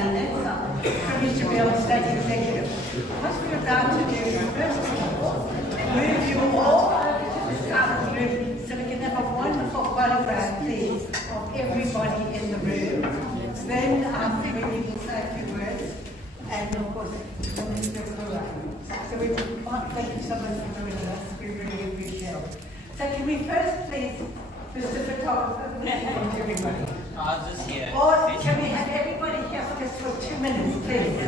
candidates from each to be on state executive. What we're about to do, first of all, move you all over to the side of the room so we can have a wonderful photograph, please, of everybody in the room. Then Wendy will say a few words, and of course, the Minister will write. So we thank you so much for joining us. We really appreciate it. So can we first please, Mr. Photographer, everybody? I'll just hear. Or can we have everybody here just for 2 minutes, please?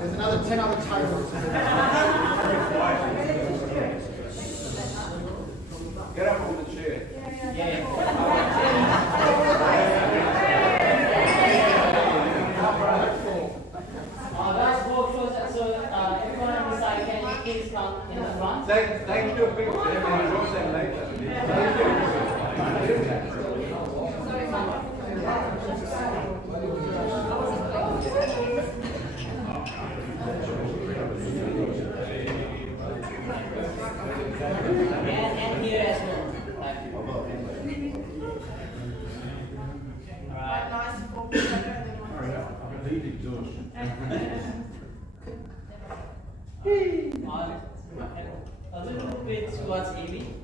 There's another 10 other tables. Get up on the chair. Yeah. Guys, walk close so everyone on the side, can you please come in the front? They can do a picture and enjoy that later. And here as well. A little bit towards Amy.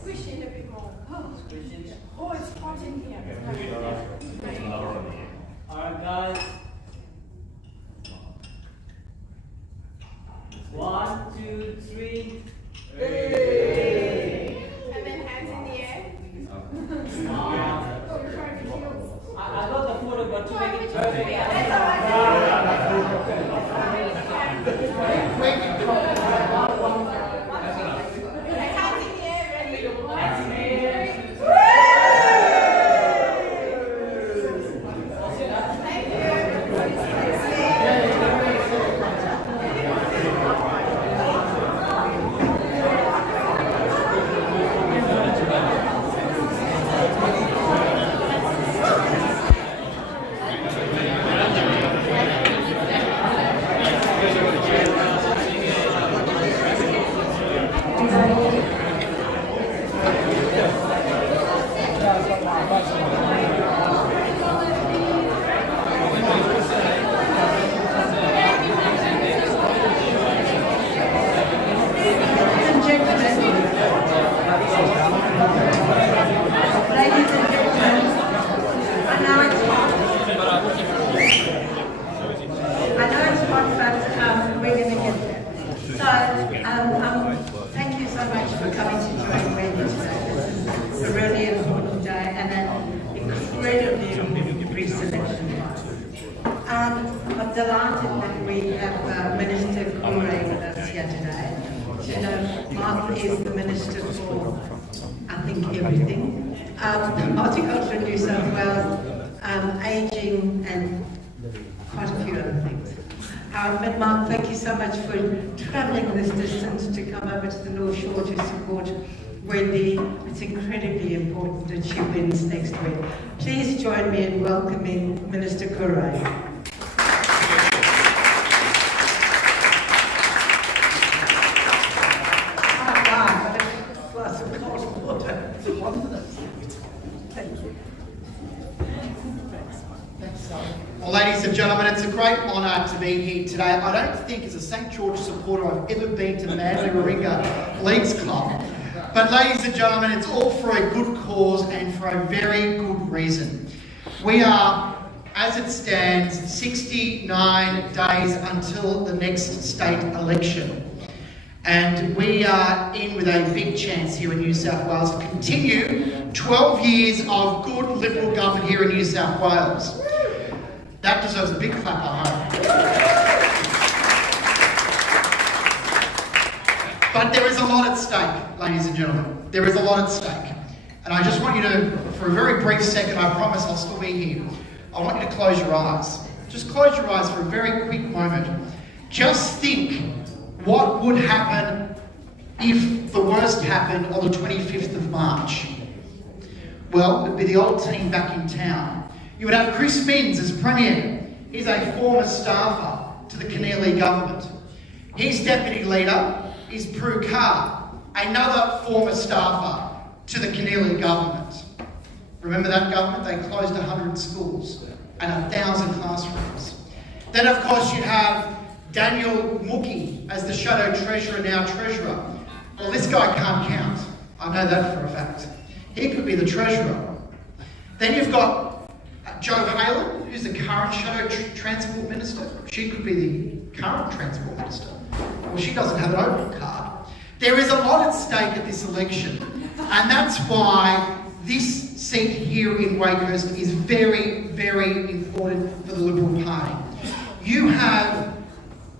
Squish it a bit more. Squish it. Oh, it's hot in here. Alright, guys. 1, 2, 3. Hey! And then hands in the air. I got the photo, but to make it perfect. That's all right. Hands in the air, ready? Hands in the air. Thank you. Thank you so much for coming to join Wendy today. This is a really important day and an incredibly important preselection. I'm delighted that we have Minister Kure with us here today. You know, Mark is the Minister for, I think, everything. Horticulture in New South Wales, ageing, and quite a few other things. But Mark, thank you so much for travelling this distance to come over to the North Shore to support Wendy. It's incredibly important that she wins next week. Please join me in welcoming Minister Kure. Well, ladies and gentlemen, it's a great honour to be here today. I don't think as a St George supporter I've ever been to the Manly Warringah Leagues Club. But ladies and gentlemen, it's all for a good cause and for a very good reason. We are, as it stands, 69 days until the next state election. And we are in with a big chance here in New South Wales to continue 12 years of good Liberal government here in New South Wales. That deserves a big clap, I hope. But there is a lot at stake, ladies and gentlemen. There is a lot at stake. And I just want you to, for a very brief second, I promise I'll still be here. I want you to close your eyes. Just close your eyes for a very quick moment. Just think what would happen if the worst happened on the 25th of March. Well, it would be the old team back in town. You would have Chris Minns as Premier. He's a former staffer to the Keneally government. His deputy leader is Prue Carr, another former staffer to the Keneally government. Remember that government? They closed 100 schools and 1,000 classrooms. Then, of course, you'd have Daniel Mookie as the shadow treasurer, now treasurer. Well, this guy can't count. I know that for a fact. He could be the treasurer. Then you've got Jo Halen, who's the current shadow transport minister. She could be the current transport minister. Well, she doesn't have an open card. There is a lot at stake at this election, and that's why this seat here in Wakehurst is very, very important for the Liberal Party. You have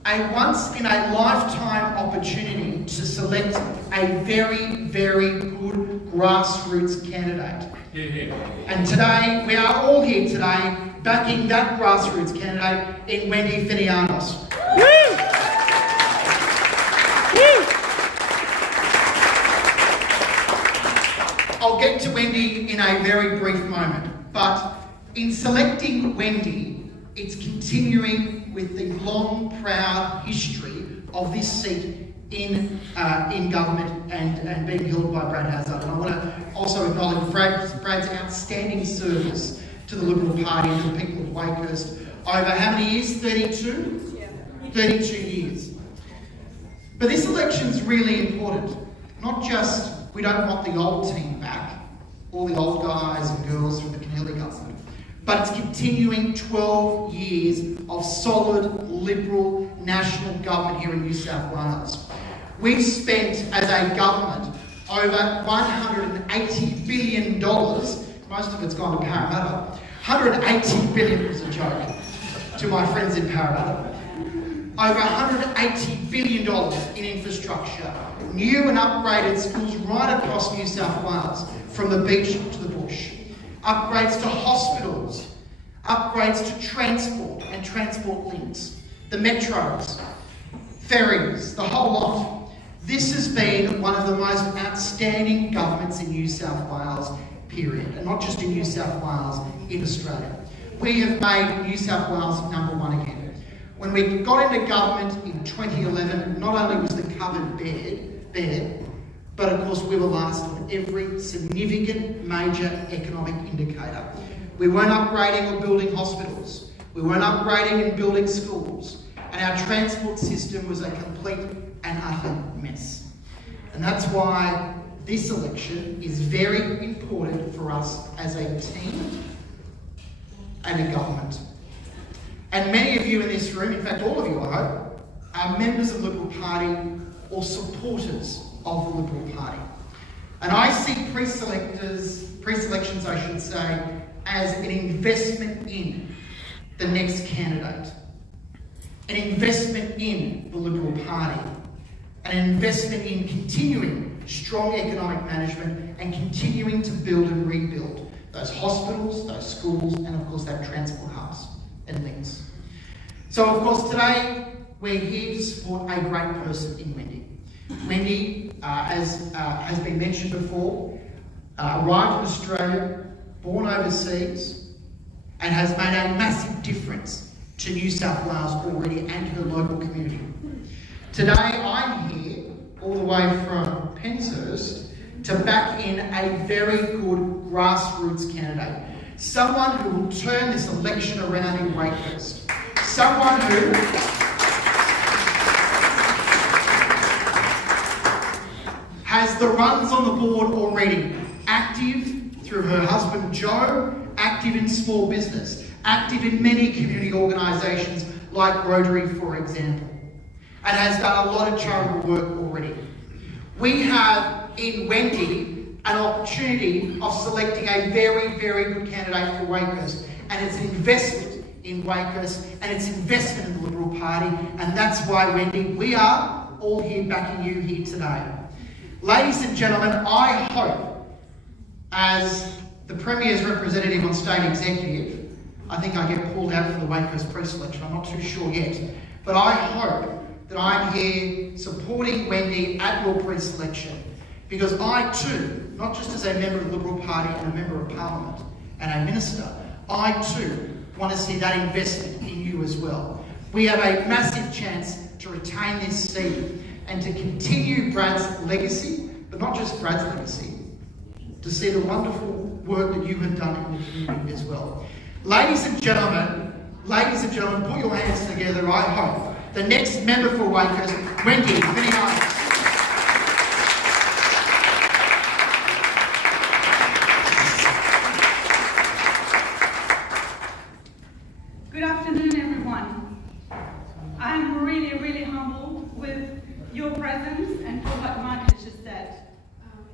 a once-in-a-lifetime opportunity to select a very, very good grassroots candidate. And today, we are all here today backing that grassroots candidate in Wendy Finianos. I'll get to Wendy in a very brief moment, but in selecting Wendy, it's continuing with the long, proud history of this seat in government and being held by Brad Hazzard. And I want to also acknowledge Brad's outstanding service to the Liberal Party and to the people of Wakehurst over how many years? 32? Yeah. 32 years. But this election's really important. Not just we don't want the old team back, all the old guys and girls from the Keneally government, but it's continuing 12 years of solid Liberal national government here in New South Wales. We've spent, as a government, over $180 billion, most of it's gone to Parramatta. 180 billion was a joke to my friends in Parramatta. Over $180 billion in infrastructure, new and upgraded schools right across New South Wales, from the beach to the bush. Upgrades to hospitals, upgrades to transport and transport links, the metros, ferries, the whole lot. This has been one of the most outstanding governments in New South Wales, period. And not just in New South Wales, in Australia. We have made New South Wales #1 again. When we got into government in 2011, not only was the cupboard bare, but of course we were last on every significant major economic indicator. We weren't upgrading or building hospitals. We weren't upgrading and building schools. And our transport system was a complete and utter mess. And that's why this election is very important for us as a team and a government. And many of you in this room, in fact all of you I hope, are members of the Liberal Party or supporters of the Liberal Party. And I see preselections, I should say, as an investment in the next candidate, an investment in the Liberal Party, an investment in continuing strong economic management and continuing to build and rebuild those hospitals, those schools, and of course that transport hubs and links. So of course today we're here to support a great person in Wendy. Wendy, as has been mentioned before, arrived in Australia, born overseas, and has made a massive difference to New South Wales already and to the local community. Today I'm here, all the way from Penshurst, to back in a very good grassroots candidate. Someone who will turn this election around in Wakehurst. Someone who has the runs on the board already. Active through her husband Joe, active in small business, active in many community organisations like Rotary, for example, and has done a lot of charitable work already. We have in Wendy an opportunity of selecting a very, very good candidate for Wakehurst, and it's an investment in Wakehurst and it's investment in the Liberal Party, and that's why, Wendy, we are all here backing you here today. Ladies and gentlemen, I hope, as the Premier's representative on state executive, I think I get pulled out for the Wakehurst preselection, I'm not too sure yet, but I hope that I'm here supporting Wendy at your preselection, because I too, not just as a member of the Liberal Party and a member of Parliament and a minister, I too want to see that investment in you as well. We have a massive chance to retain this seat and to continue Brad's legacy, but not just Brad's legacy, to see the wonderful work that you have done in the community as well. Ladies and gentlemen, put your hands together, I hope. The next member for Wakehurst, Wendy Finianos. Good afternoon, everyone. I'm really, really humbled with your presence and for what Mark has just said.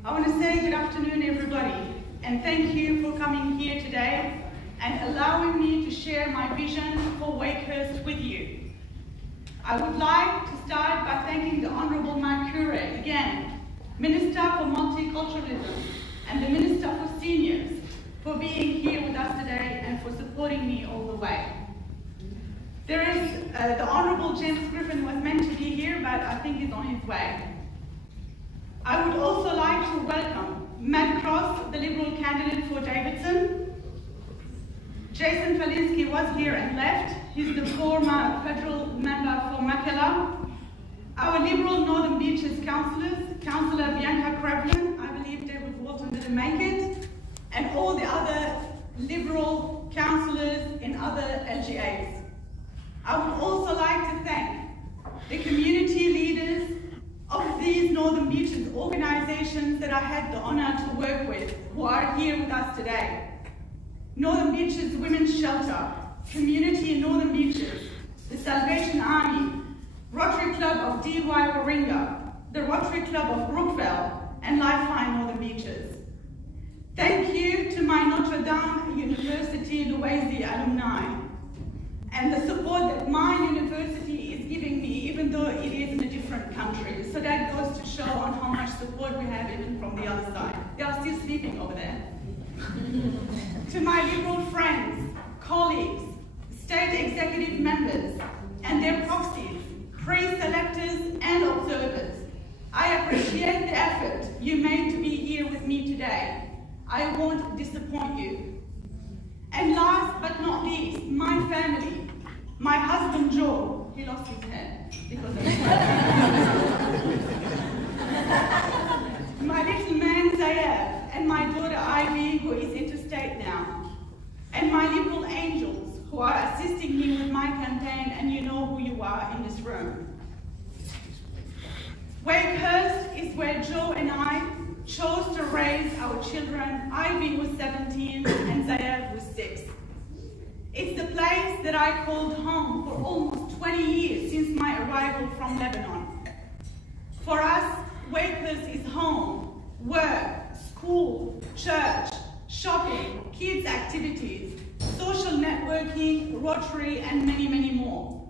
I want to say good afternoon, everybody, and thank you for coming here today and allowing me to share my vision for Wakehurst with you. I would like to start by thanking the Honourable Mark Curran, again, Minister for Multiculturalism and the Minister for Seniors, for being here with us today and for supporting me all the way. There is, the Honourable James Griffin was meant to be here, but I think he's on his way. I would also like to welcome Matt Cross, the Liberal candidate for Davidson. Jason Falinsky was here and left. He's the former federal member for Makela. Our Liberal Northern Beaches councillors, Councillor Bianca Krevlin, I believe David Walton didn't make it, and all the other Liberal councillors in other LGAs. I would also like to thank the community leaders of these Northern Beaches organisations that I had the honour to work with, who are here with us today. Northern Beaches Women's Shelter, Community in Northern Beaches, the Salvation Army, Rotary Club of DY Warringah, the Rotary Club of Brookvale, and Lifeline Northern Beaches. Thank you to my Notre Dame University Louisy alumni, and the support that my university is giving me, even though it is in a different country. So that goes to show on how much support we have even from the other side. They are still sleeping over there. To my Liberal friends, colleagues, state executive members, and their proxies, pre-selectors and observers, I appreciate the effort you made to be here with me today. I won't disappoint you. And last but not least, my family, my husband Joe, he lost his head because of my little man Zayev, and my daughter Ivy, who is interstate now, and my Liberal angels, who are assisting me with my campaign, and you know who you are in this room. Wakehurst is where Joe and I chose to raise our children. Ivy was 17 and Zayev was 6. It's the place that I called home for almost 20 years since my arrival from Lebanon. For us, Wakehurst is home, work, school, church, shopping, kids' activities, social networking, Rotary, and many, many more.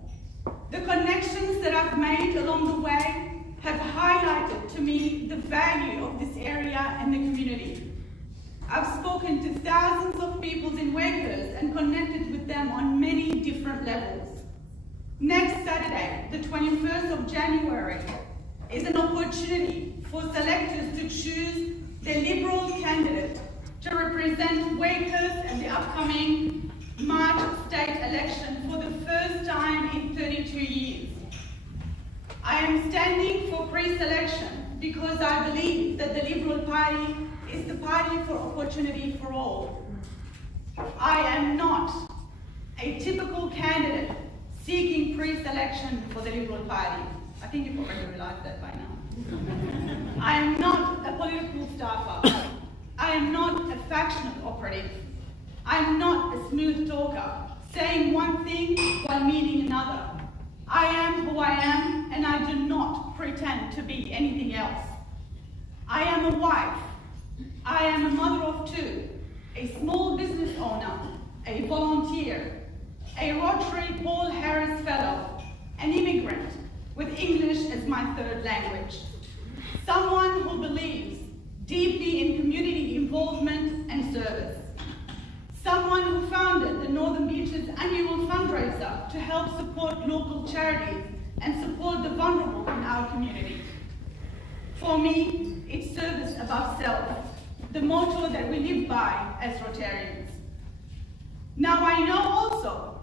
The connections that I've made along the way have highlighted to me the value of this area and the community. I've spoken to thousands of people in Wakehurst and connected with them on many different levels. Next Saturday, the 21st of January, is an opportunity for selectors to choose the Liberal candidate to represent Wakehurst at the upcoming March state election for the first time in 32 years. I am standing for preselection because I believe that the Liberal Party is the party for opportunity for all. I am not a typical candidate seeking preselection for the Liberal Party. I think you've already realized that by now. I am not a political staffer. I am not a factional operative. I am not a smooth talker, saying one thing while meaning another. I am who I am, and I do not pretend to be anything else. I am a wife. I am a mother of two, a small business owner, a volunteer, a Rotary Paul Harris Fellow, an immigrant with English as my third language, someone who believes deeply in community involvement and service, someone who founded the Northern Beaches annual fundraiser to help support local charities and support the vulnerable in our community. For me, it's service above self, the motto that we live by as Rotarians. Now I know also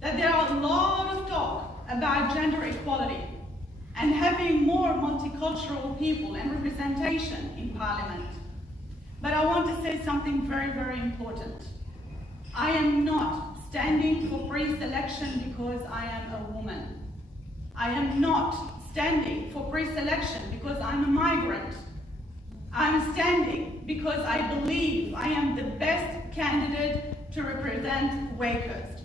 that there are a lot of talk about gender equality and having more multicultural people and representation in Parliament. But I want to say something very, very important. I am not standing for preselection because I am a woman. I am not standing for preselection because I'm a migrant. I'm standing because I believe I am the best candidate to represent Wakehurst.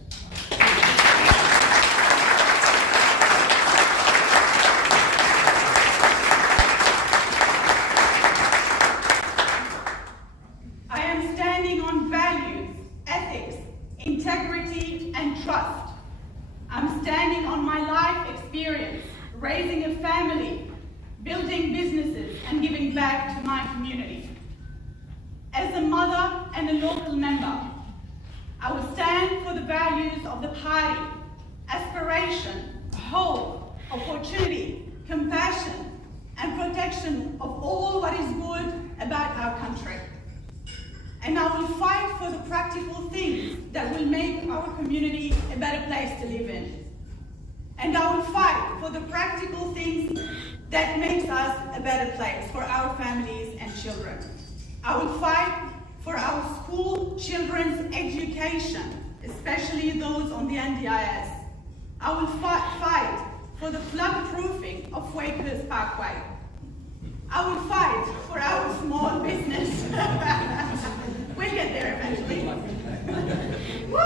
I am standing on values, ethics, integrity, and trust. I'm standing on my life experience, raising a family, building businesses, and giving back to my community. As a mother and a local member, I will stand for the values of the party: aspiration, hope, opportunity, compassion, and protection of all what is good about our country. And I will fight for the practical things that will make our community a better place to live in. And I will fight for the practical things that makes us a better place for our families and children. I will fight for our school children's education, especially those on the NDIS. I will fight for the flood-proofing of Wakehurst Parkway. I will fight for our small business. We'll get there eventually. Woo!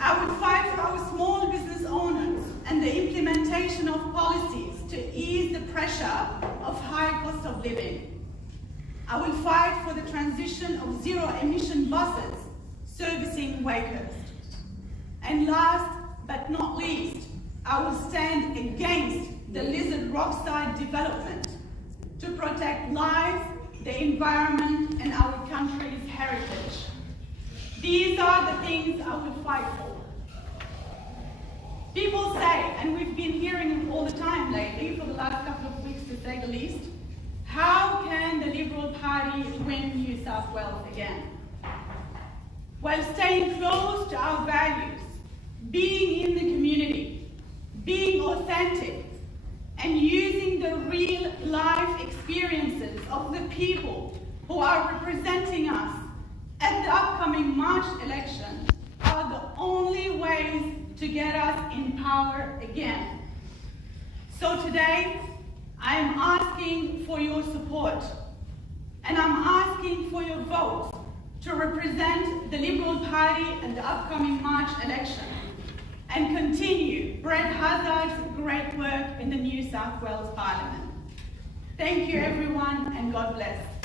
I will fight for our small business owners and the implementation of policies to ease the pressure of high cost of living. I will fight for the transition of zero-emission buses servicing Wakehurst. And last but not least, I will stand against the Lizard Rockside development to protect lives, the environment, and our country's heritage. These are the things I will fight for. People say, and we've been hearing it all the time lately, for the last couple of weeks to say the least, how can the Liberal Party win New South Wales again? While staying close to our values, being in the community, being authentic, and using the real life experiences of the people who are representing us at the upcoming March election are the only ways to get us in power again. So today, I am asking for your support, and I'm asking for your vote to represent the Liberal Party at the upcoming March election. and continue Brett Hazard's great work in the New South Wales Parliament. Thank you everyone, and God bless.